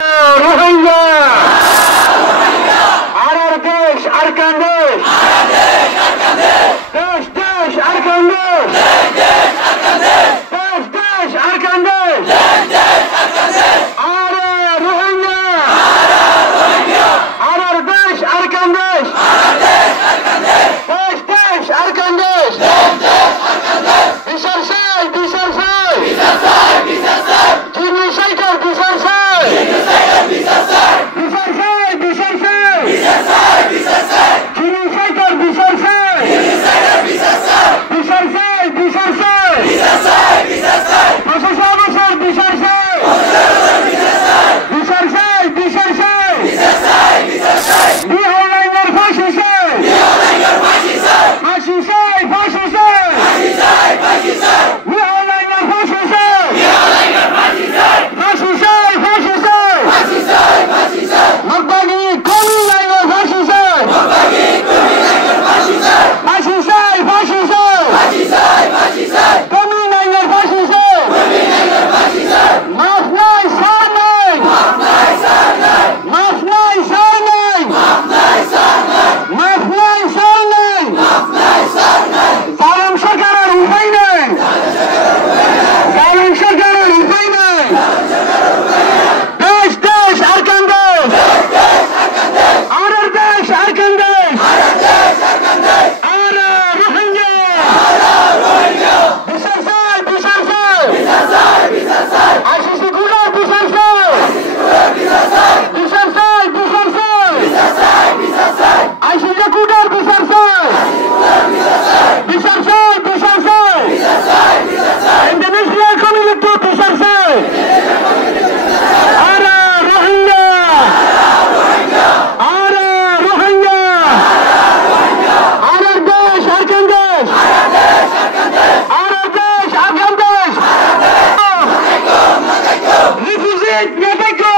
রোহিঙ্গা আর দেশ আর কান্দেশ দেশ দেশ আর কান্দেশ দেশ দেশ আর কান্দেশ আর রোহিঙ্গা আর দেশ আর কান্দেশ দেশ দেশ আর কান্দেশ বিচার চাই বিচার চাই চিনি সাইটার বিচার চাই বিচার চাই বিচার চাই চিনি সাইটার বিচার চাই বিচার চাই বিচার চাই প্রশাসন অবসর বিচার চাই বিচার চাই বিচার চাই বিহার লাইনের ফাঁসি চাই ফাঁসি চাই ফাঁসি চাই বিহার লাইনের ফাঁসি চাই ফাঁসি চাই ফাঁসি চাই মকবাগি কমি লাইনের ফাঁসি চাই ফাঁসি চাই ফাঁসি চাই কমি লাইনের ফাঁসি চাই মাফ নাই সার নাই মাফ নাই সার নাই মাফ নাই সার নাই জালিম সরকারের উপায় নেই জালিম সরকারের উপায় নেই দেশ দেশ আর কান্দেশ আর দেশ আর কান্দেশ আর রোহিঙ্গা বিচার চাই বিচার চাই আইসিসি গুলো বিচার চাই বিচার চাই বিচার চাই আইসিসি গুলোর বিচার চাই বিচার চাই ইন্টারন্যাশনাল কমিউনিটি বিচার চাই আর রোহিঙ্গা আর রোহিঙ্গা আর দেশ আর কান্দেশ আর দেশ আর কান্দেশ রিফিউজি না দেখো